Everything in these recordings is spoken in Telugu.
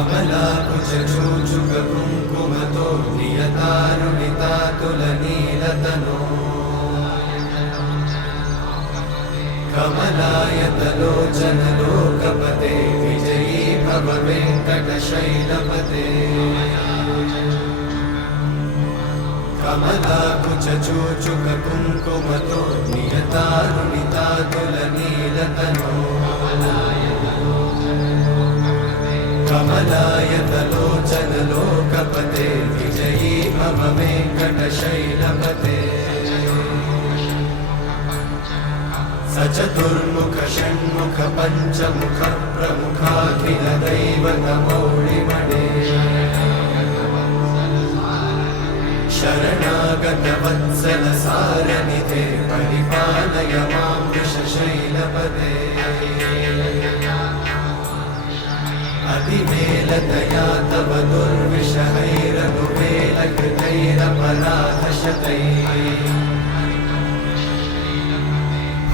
कमलाकुचूचुककुङ्कुमतो नियतारुणितातुलनीलतनो कमलायतलोचनलोकपते विजयी भव वेङ्कटशैलपते कमलाकुचूचुककुङ्कुमतो नियतारुणितातुलनीलतनो कमलायतलोचनलोकपते विजयी भव वेङ्कटशैलपते सचतुर्मुख षण्मुख पञ्चमुख प्रमुखाखिलदैवतमौलिमणे शरणागतवत्सलसारनिधे परिपालय मां वृषशैलपते अतिवेलतया तव दुर्विषहैरनुवेलकृतैरपराधशतैः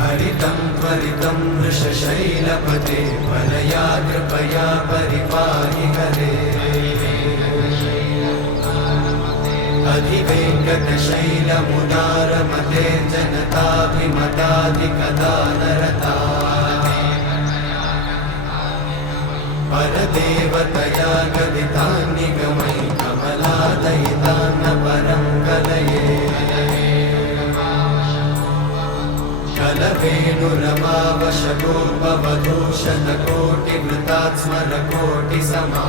हरितं त्वरितं वृषशैलपते वरया कृपया परिपाहि हरे अधिवेङ्कटशैलमुदारमते जनताभिमताधिकदानरता परदेवतया गदितान्निगमै कमलादयितान्न परं कलये कलवेणुरमावशतोपवधूषणकोटिवृतात् स्मरकोटिसमा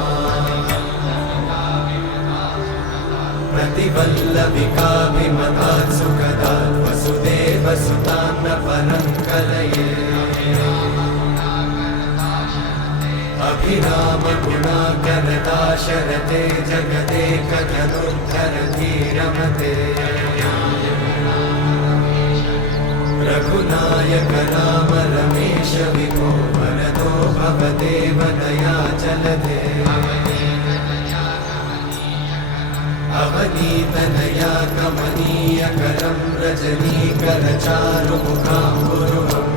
प्रतिवल्लविकाभिमतात् सुखदात् वसुदेवसुतान्न परं कलये अभिरामगुणाकरदाशरथे जगदेकधनुर्धरधीरमते रघुनायक राम रमेश विभो वरदो भवदेव दयाचलधे अवनीतनया कमनीयकरं रजनीकरचारुमुखाम्बुरुहम्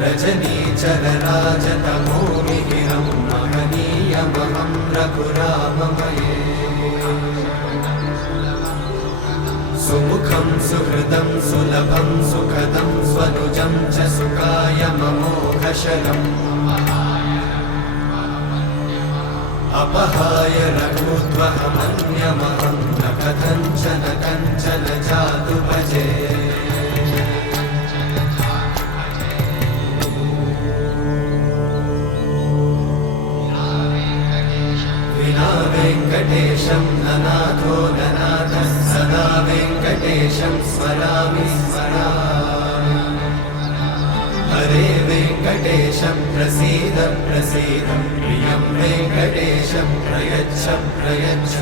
रजनीचरराजतमोमिहिरं महनीयमहं रघुराममये सुमुखं सुहृदं सुलभं सुखदं स्वनुजं च सुखायममोघशरम् अपहाय रघुत्वहमन्यमहं न कथञ्चन कञ्चन जातु भजे विना वेङ्कटेशं ननाथो ननाथः सदा वेङ्कटेशं स्मरामि स्मरामि हरे वेङ्कटेशं प्रसीद प्रसीद प्रियं वेङ्कटेशं प्रयच्छ प्रयच्छ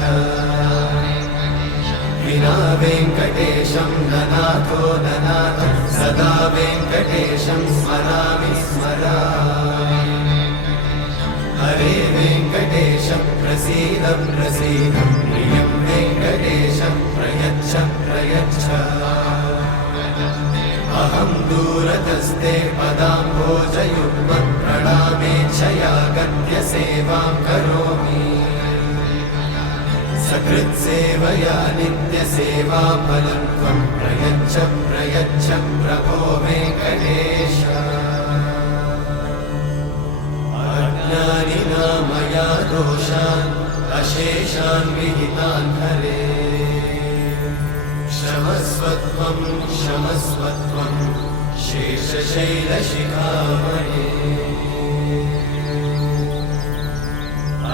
विना वेङ्कटेशं ननाथो ननाथः सदा वेङ्कटेशं स्मरामि स्मरामि हरे वेङ्कटेशं प्रसीद प्रसीद प्रियं वेङ्कटेशं प्रयच्छ प्रयच्छ अहं दूरतस्ते पदाम्भोजयुग्मं प्रणामेच्छया गत्य सेवां करोमि सकृत्सेवया नित्यसेवाफलं त्वं प्रयच्छ प्रयच्छ प्रभो वेङ्कटेश अज्ञानिना मया दोषान् अशेषान् विहितान् हरे क्षमस्वत्वं क्षमस्वत्वं शेषशैलशिखामणे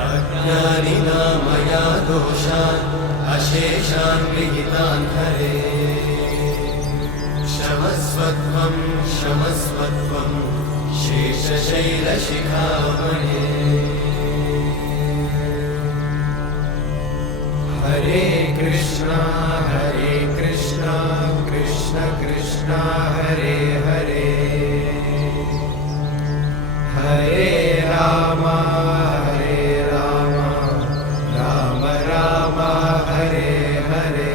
अज्ञानिना मया दोषान् अशेषान् विहितान् हरे क्षमस्वत्वं क्षमस्वत्वं शेषशैलशिखामणे हरे कृष्णा कृष्ण कृष्ण हरे हरे हरे राम राम राम हरे हरे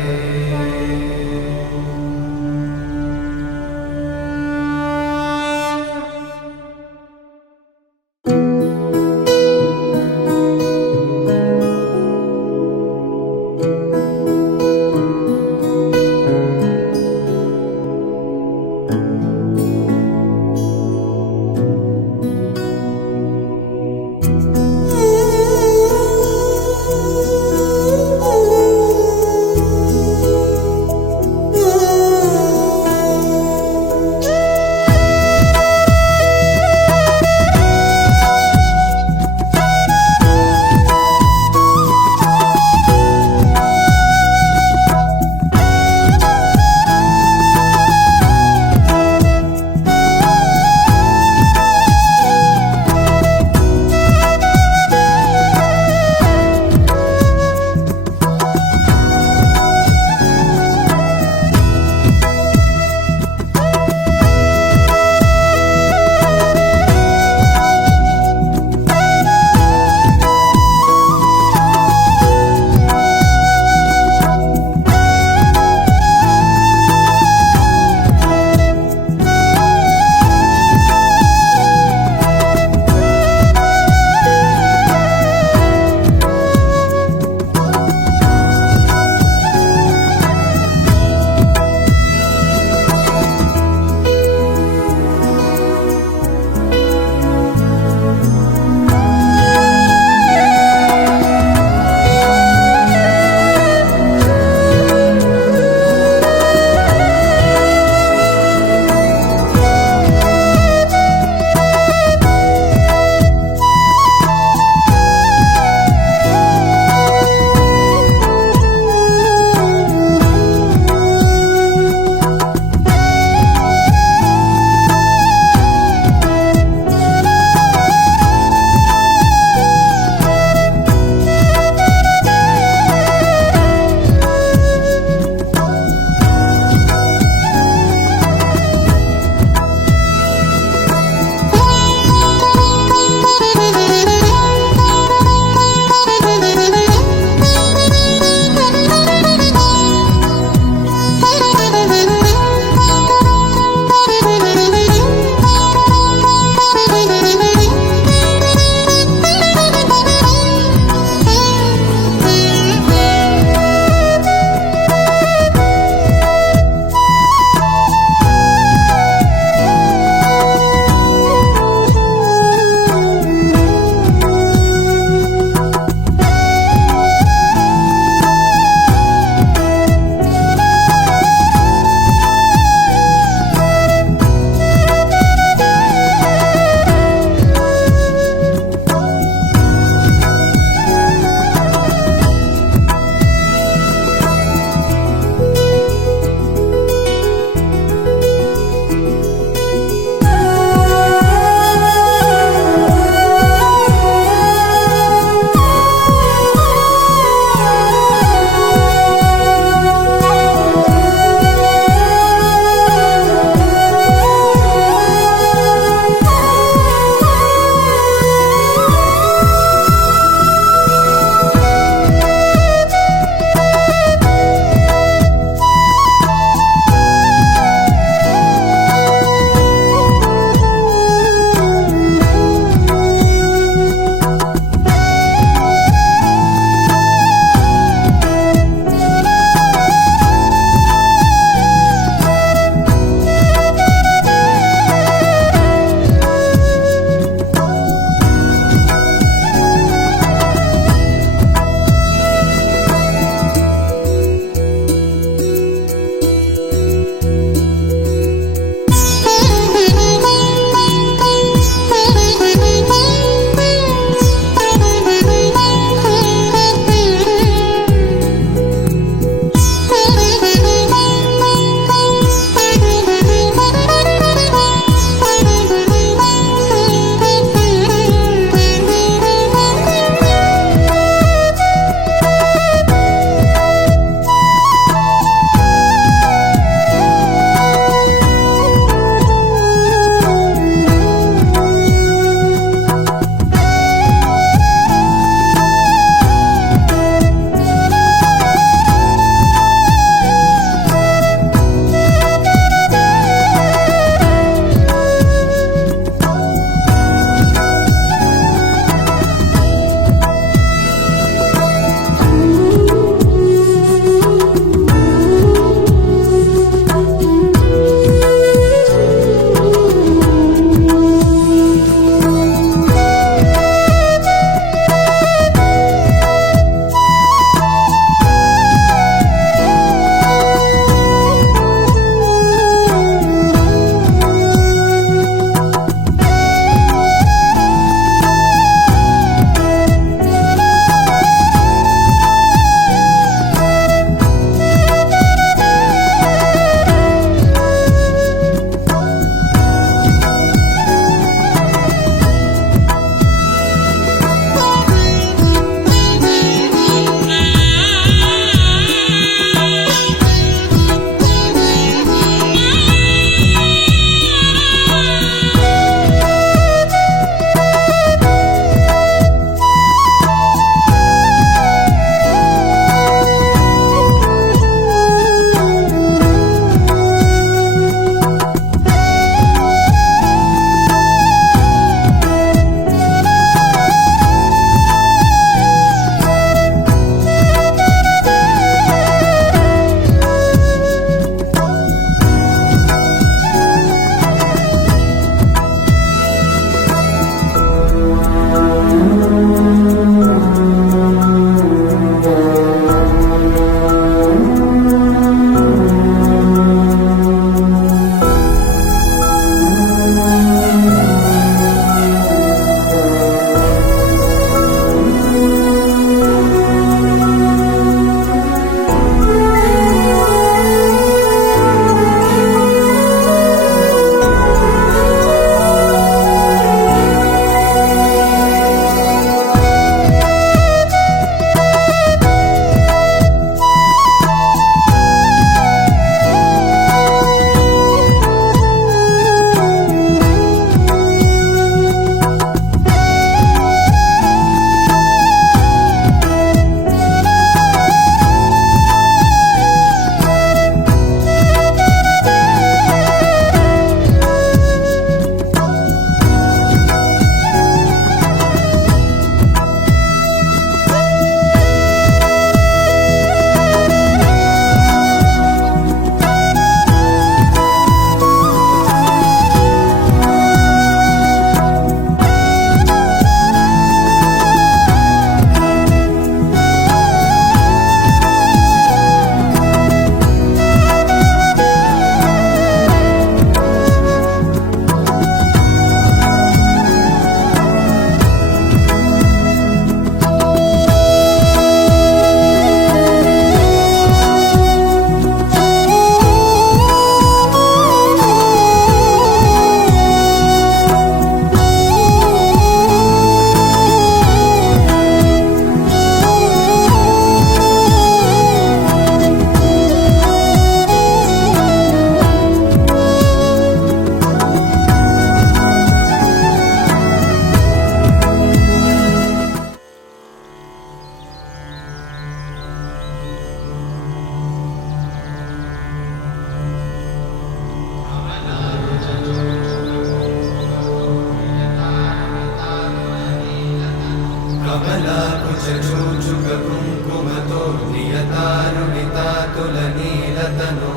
कमलाकुचूचुककुङ्कुमतो नियतारुणितातुलनीलतनो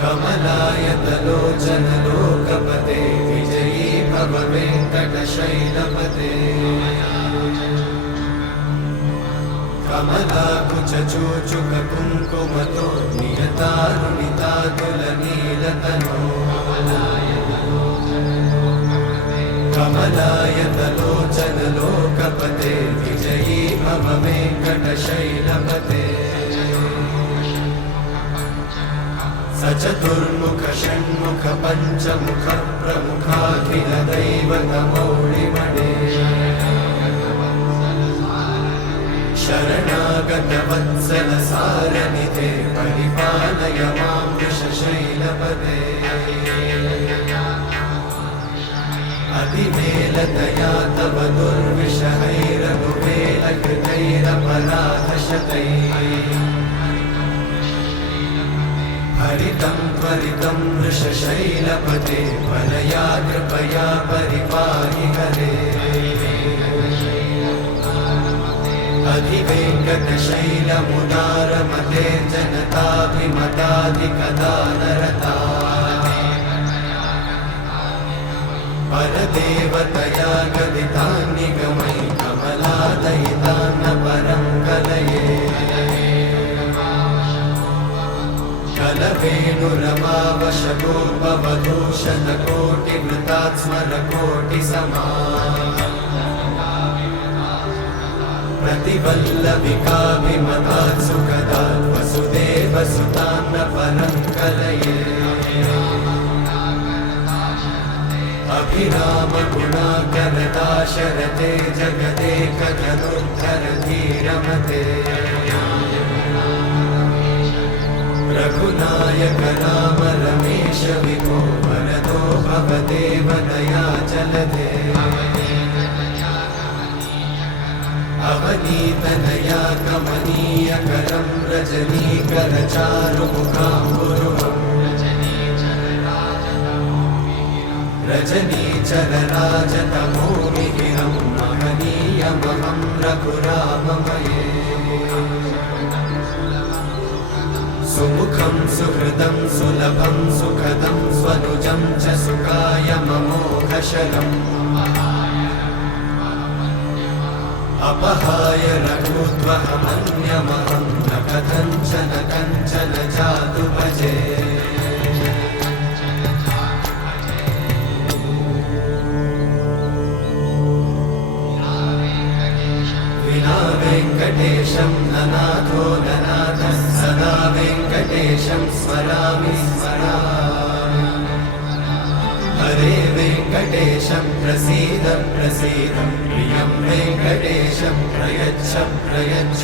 कमलायतलोचनलोकपते विजयी भव वेङ्कटशैलपते कमलाकुचूचुककुङ्कुमतो नियतारुणितातुलनीलतनो कमलायतलोचनलोकपते विजयी भव वेङ्कटशैलपते सचतुर्मुख षण्मुख पञ्चमुख प्रमुखाखिल दैवतमौळिमणे शरणागत वत्सल सारनिधे परिपालय मां वृषशैलपते अतिवेलतया तव दुर्विषहैरनुवेलकृतैरपराधशतैः हरितं त्वरितं वृषशैलपते वरया कृपया परिपाहि हरे अधिवेङ्कटशैलमुदारमते जनताभिमताधिकदानरता परदेवतया गदितान्निगमयि कमलादयितान्न परं कलये कलवेणुरमावशतोपवधूषणकोटिवृतात् स्मरकोटिसमा प्रतिवल्लविकाभिमतात् सुखदात् वसुदेवसुतान्न परं कलये अभिरामगुणाकरदाशरथे जगदेकधनुर्धरधीरमते रघुनायक राम रमेश विभो वरदो भवदेव दयाचलधे अवनीतनया कमनीयकरं रजनीकरचारुमुखाम्बुरुहम् रजनीचरराजतमोमिहिरं महनीयमहं रघुराममये सुमुखं सुहृदं सुलभं सुखदं स्वनुजं च सुखायममोघशरम् अपहाय रघुत्वहमन्यमहं न कथञ्चन कञ्चन जातु भजे वेङ्कटेशं ननाथो ननाथः सदा वेङ्कटेशं स्मरामि स्मरामि हरे वेङ्कटेशं प्रसीद प्रसीद प्रियं वेङ्कटेशं प्रयच्छ प्रयच्छ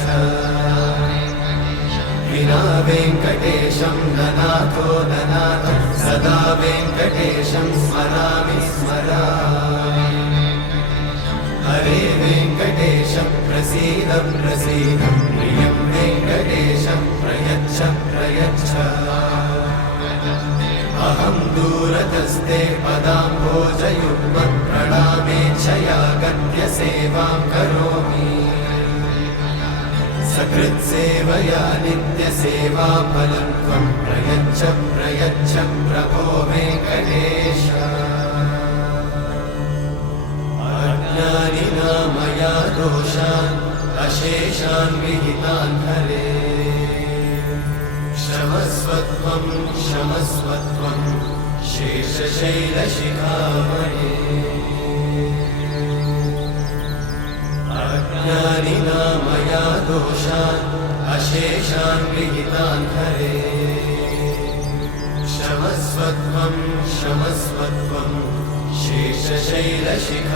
विना वेङ्कटेशं ननाथो ननाथः सदा वेङ्कटेशं स्मरामि स्मरामि हरे वेङ्कटेशं प्रसीद प्रसीद प्रियं वेङ्कटेशं प्रयच्छ प्रयच्छ अहं दूरतस्ते पदाम्भोजयुग्मं प्रणामेच्छया गत्य सेवां करोमि सकृत्सेवया नित्यसेवाफलं त्वं प्रयच्छ प्रयच्छ प्रभो वेङ्कटेश अज्ञानिना मया दोषान् अशेषान् विहितान् हरे क्षमस्वत्वं क्षमस्वत्वं शेषशैलशिखामणे अज्ञानिना मया दोषान् अशेषान् विहितान् हरे क्षमस्वत्वं क्षमस्वत्वं शेषशैलशिखामणे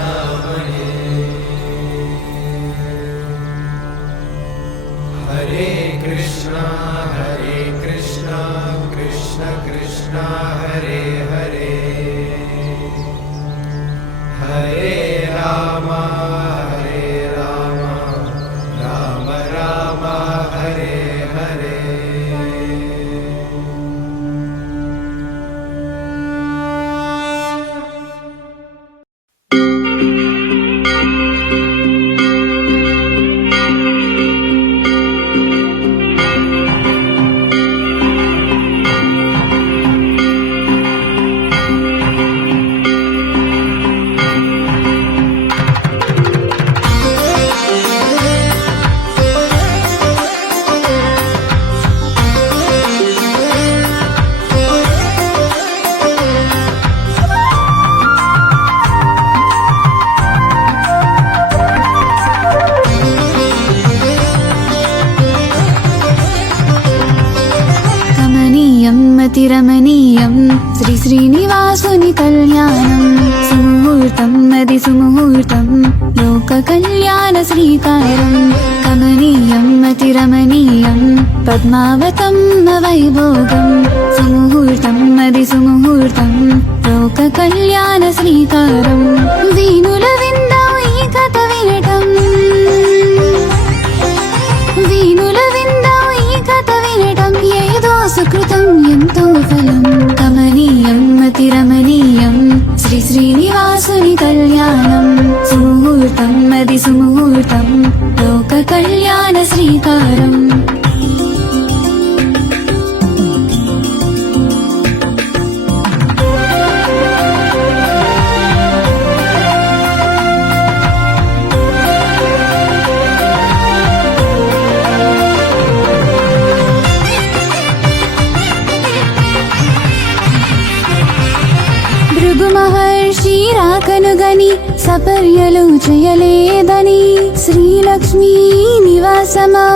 हरे कृष्णा कृष्ण कृष्ण हरे हरे हरे राम राम राम हरे हरे రమణీయం శ్రీ శ్రీనివాసుని కళ్యాణం సుముహూర్తం అది సుముహూర్తం లోక కళ్యాణ శ్రీకారం కమనీయం అతి రమణీయం పద్మావతం వైభోగం సుముహూర్తం అది సుముహూర్తం లోక కళ్యాణ శ్రీకారం వీణుల విందాం ఈ కథ వినటం వీణుల విందాం ఈ కథ వినటం ఏదో సుకృతం ఎంతో ఫలం కమనీయం అతి రమణీయం శ్రీ శ్రీనివాసుని కళ్యాణం సుముహూర్తం అది సుముహూర్తం లోక కళ్యాణ శ్రీకారం భృగు మహర్షి రాకనుగని సపర్యలు చేయలేదని శ్రీలక్ష్మీ నివాసమౌ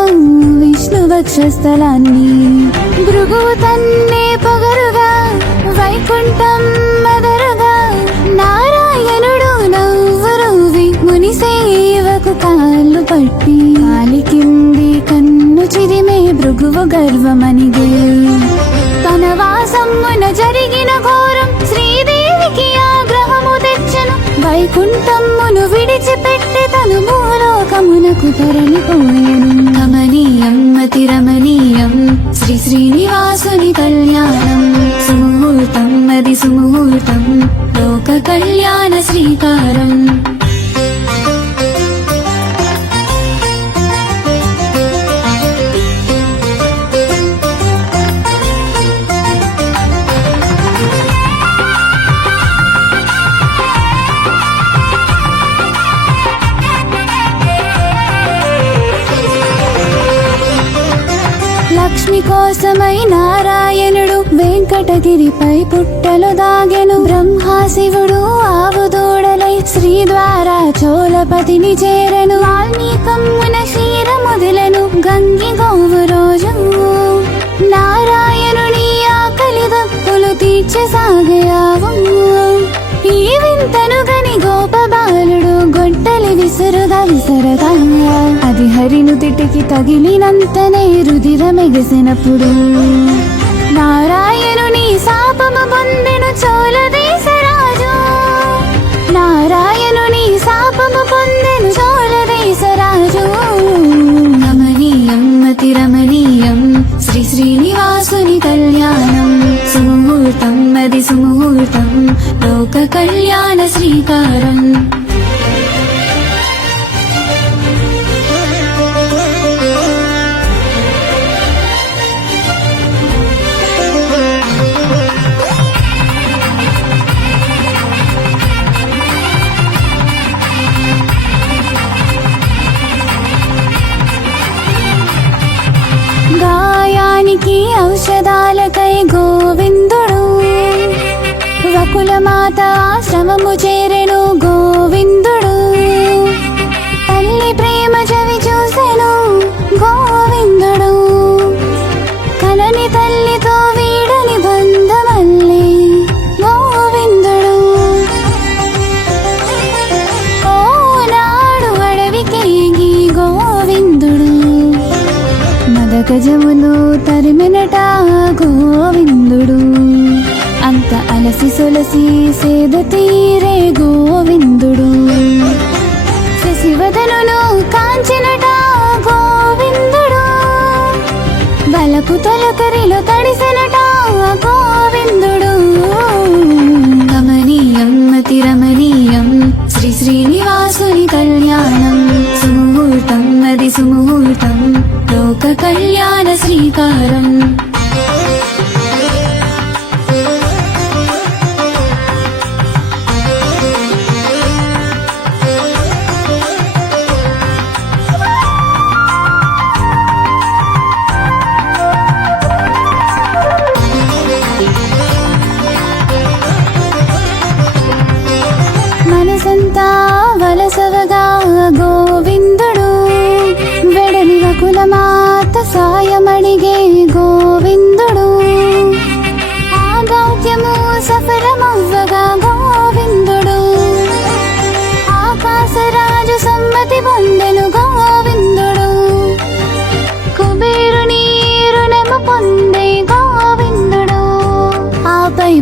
విష్ణు వక్షస్థలాన్ని భృగువు తన్నే పొగరుగా వైకుంఠం మదరుగా నారాయణుడు నవ్వురువి ముని సేవకు కాళ్ళు పట్టి కాలి కింది కన్ను చిరిమే భృగువు గర్వమనిగే తన వాసమ్మున జరిగిన ఘోరం శ్రీదేవికి ఆగ్రహము తెచ్చను వైకుంఠమ్మును విడిచిపెట్టి తను భూలోకమునకు తరలిపోయెను కమనీయం అతి రమణీయం శ్రీ శ్రీనివాసుని కళ్యాణం సుముహూర్తం అది సుముహూర్తం లోక కళ్యాణ శ్రీకారం లక్ష్మి కోసమై నారాయణుడు వెంకటగిరిపై పుట్టలు దాగెను బ్రహ్మా శివుడు ఆవు దూడలై శ్రీ ద్వారా చోళపతిని చేరెను వాల్మీకమ్మున క్షీర మొదలను గంగి గోవు రోజు నారాయణుని ఆకలి దప్పులు తీర్చసాగయావు ఈ వింతను గని గోపబాలుడు గొడ్డలి విసురుగా విసరగా అది హరిను తిటికి తగిలినంతనే రుధిరమెగసినప్పుడు నారాయణుని శాపము పొందెను చోళదేశరాజు నారాయణుని శాపము పొందెను చోళదేశరాజు కమనీయం అతి రమణీయం శ్రీ శ్రీనివాసుని కళ్యాణం సుముహూర్తం అది సుముహూర్తం లోక కళ్యాణ శ్రీకారం గాయానికి ఔషధాలకై గోవిందుడు వకులమాత ఆశ్రమము చేరెను గోవిందుడు తల్లి ప్రేమ చవి చూసెను గోవిందుడు కలని తల్లితో వీడని బంధమల్లే గోవిందుడు ఓనాడు అడవికేగి గోవిందుడు మదగజమును తరిమినట గోవిందుడు అంత అలసి సొలసి సేద తీరే గోవిందుడు శశివదనును కాంచినట గోవిందుడు బలపు తొలకరిలో తడిసినట గోవిందుడు కమనీయం అతి రమణీయం శ్రీ శ్రీనివాసుని కళ్యాణం సుముహూర్తం అది సుముహూర్తం లోక కళ్యాణ శ్రీకారం మనసంతా వలసవగా గోవిందుడు వెడలి వకులమాత సాయమడిగే గో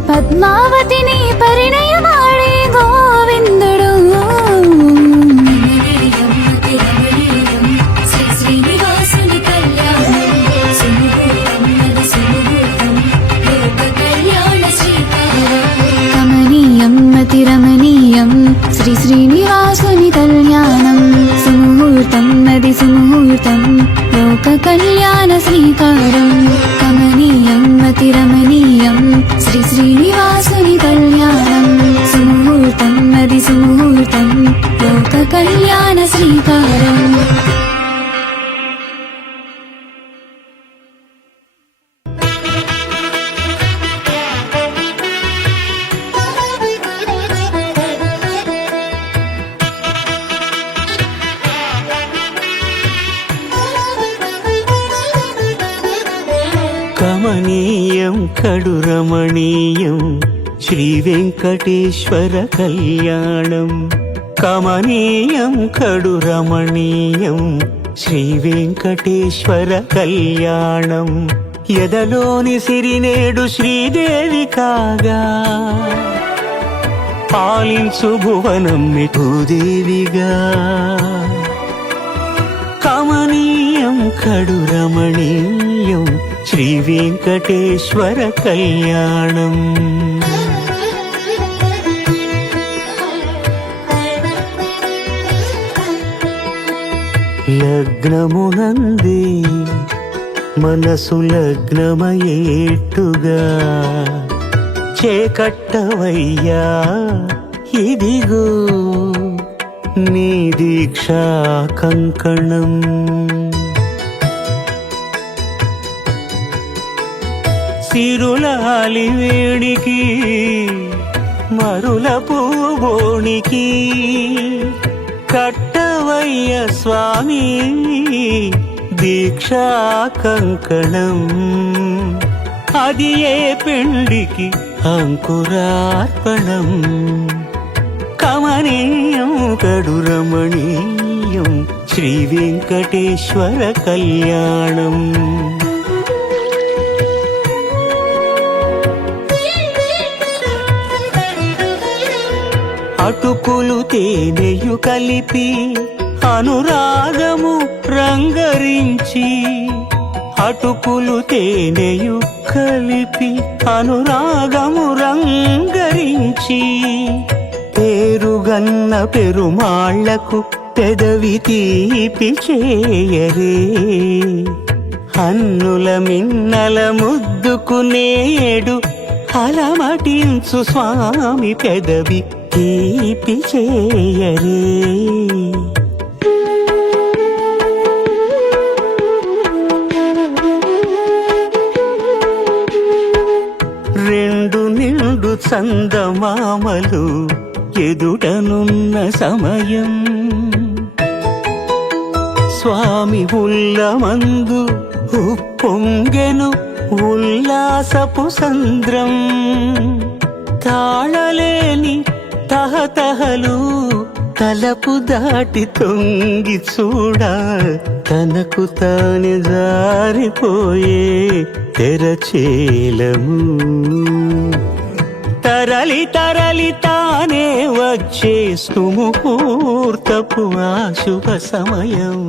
పద్మావతిని పరిణయమాడే గోవిందుడు శ్రీ శ్రీనివాసుని కళ్యాణం కమనీయం అతిరమణీయం శ్రీ శ్రీనివాసుని కళ్యాణం సుముహూర్తం అది సుముహూర్తం లోక కళ్యాణ శ్రీకారం కమనీయం అతిరమణీయం శ్రీ శ్రీనివాసుని కళ్యాణం సుముహూర్తం అది సుముహూర్తం లోక కళ్యాణ శ్రీకారం కమనీయం కడురమణీయం శ్రీ వెంకటేశ్వర కళ్యాణం కమనీయం కడురమణీయం శ్రీ వెంకటేశ్వర కళ్యాణం ఎదలోని సిరినేడు శ్రీదేవి కాగా పాలించు భువనం భూదేవిగా కమనీయం కడురమణీయం శ్రీ వెంకటేశ్వర కళ్యాణం లగ్నమునందే మనసు లగ్నమయేట్టుగా చేకట్టవయ్యా ఇదిగో నీ దీక్షా కంకణం సిరులాలి వేడికి మరుల పూబోనికి కట్టవయ్య స్వామి దీక్షా కంకణం అది ఏ పెండికి అంకురార్పణం కమనీయం కడురమణీయం శ్రీ వెంకటేశ్వర కళ్యాణం అటుకులు తేనెయు కలిపి అనురాగము రంగరించి అటుకులు తేనెయు కలిపి అనురాగము రంగరించి పేరుగన్న పెరుమాళ్లకు పెదవి తీపి చేయరే అన్నుల మిన్నల ముద్దుకు నేడు అలమటించు స్వామి పెదవి తీపి చేయరే రెండు నిండు చందమామలు ఎదుటనున్న సమయం స్వామి ఉల్లమందు ఉప్పొంగెను ఉల్లాసపు సంద్రం తాళలేని తహతహలు తలపు దాటి తొంగి చూడ తనకు తానే జారిపోయే తెరచేలము తరలి తరలి తానే వచ్చే సుముహూర్తపు ఆ శుభ సమయం